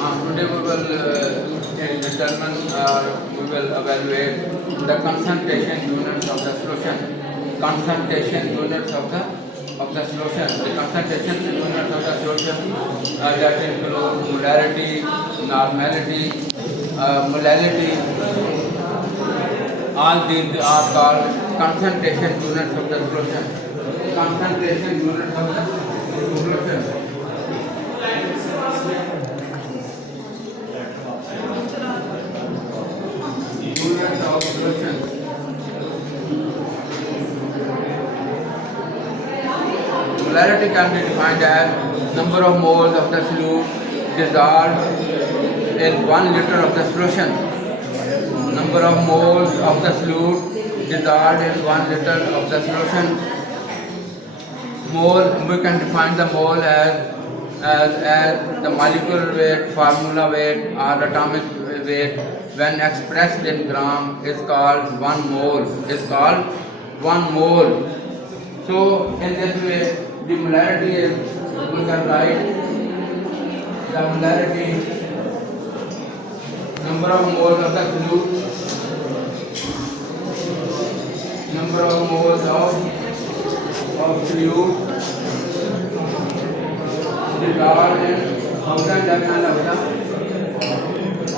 Today we will determine we will evaluate the concentration units of the solution. Concentration units of the solution. The concentration units of the solution that include molarity, normality, molality. All these are called concentration units of the solution. Concentration units of the solution. Units of solution. Molarity can be defined as number of moles of the solute dissolved in 1 liter of the solution. Number of moles of the solute dissolved in 1 liter of the solution. Mole, we can define the mole as the molecular weight, formula weight or atomic weight when expressed in gram is called 1 mole. Is called 1 mole. So in this way the molarity is, we can write the molarity, number of moles of the solute, number of moles of solute dissolved in 1000 ml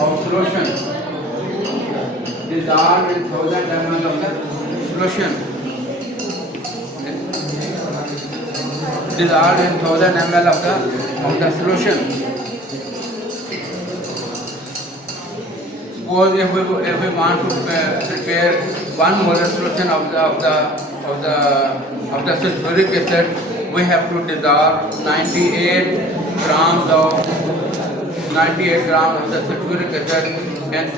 of solution. Dissolved in 1000 ml of the solution. Dissolved in 1000 ml of the solution. Suppose if we want to prepare 1 molar solution of the sulfuric acid, we have to dissolve 98 grams of the sulfuric acid and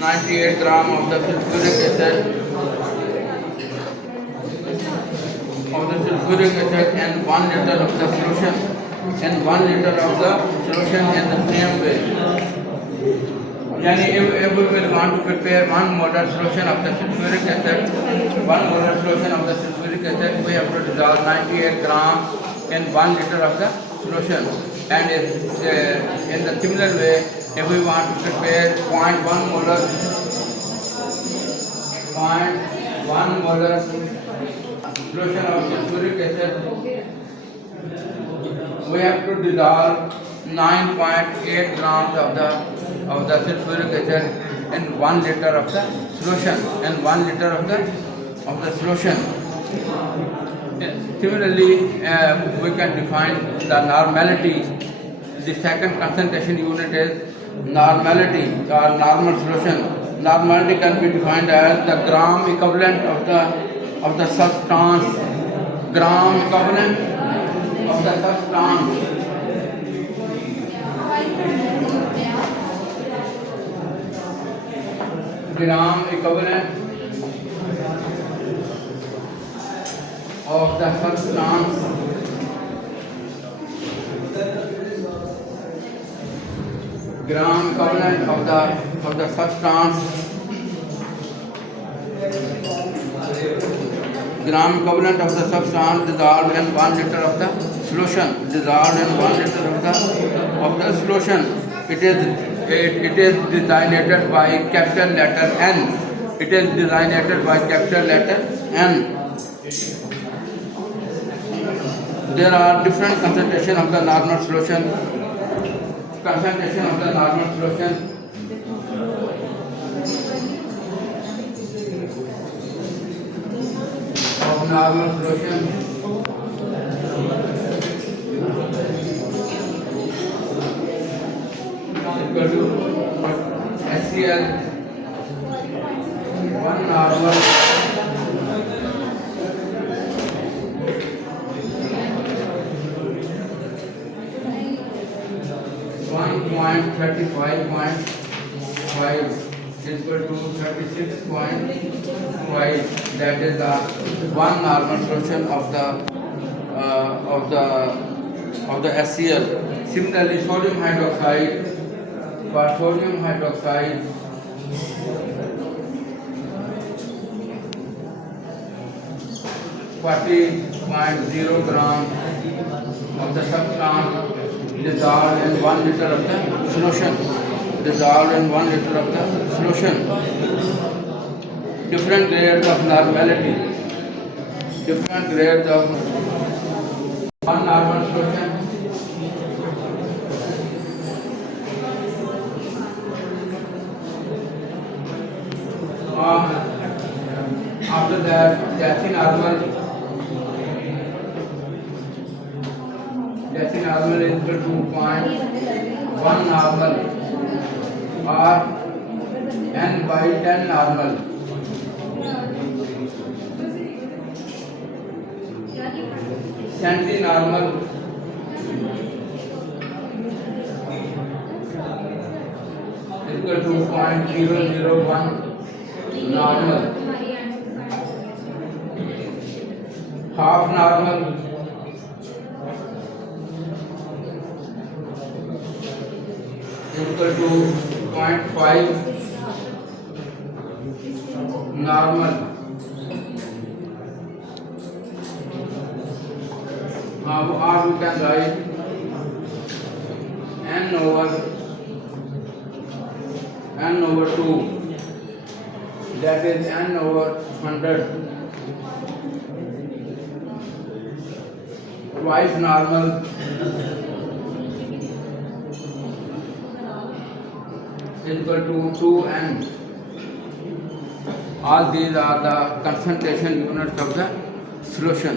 98 grams of the sulfuric acid and 1 liter of the solution and 1 liter of the solution in the same way. Yani if we will want to prepare 1 molar solution of the sulfuric acid, 1 molar solution of the sulfuric acid, we have to dissolve 98 grams in 1 liter of the solution. And in the similar way, if we want to prepare 0.1 molar solution of sulfuric acid, we have to dissolve 9.8 grams of the sulfuric acid in 1 liter of the solution. And 1 liter of the solution. Similarly, we can define the normality. The second concentration unit is normality or normal solution. Normality can be defined as the gram equivalent of the substance. Gram equivalent of the substance. Gram equivalent of the substance. Gram equivalent of the substance. Gram equivalent of the substance dissolved in 1 liter of the solution. Dissolved in 1 liter of the solution. It is designated by capital letter N. It is designated by capital letter N. There are different concentration of the normal solution. Concentration of the normal solution. Of normal solution. Equal to HCl 1 normal 1.35.5 is equal to 36.5. That is the 1 normal solution of the HCl. Similarly, sodium hydroxide. For sodium hydroxide, 40.0 gram of the substance dissolved in 1 liter of the solution. Dissolved in 1 liter of the solution. Different grades of normality. Different grades of one normal solution. After that, decinormal is equal to 0.1 normal or n by 10 normal. Centinormal is equal to 0.001 normal. Half normal equal to 0.5 normal. Or we can write n over 2, that is n over 100. Twice normal is equal to 2n. All these are the concentration units of the solution.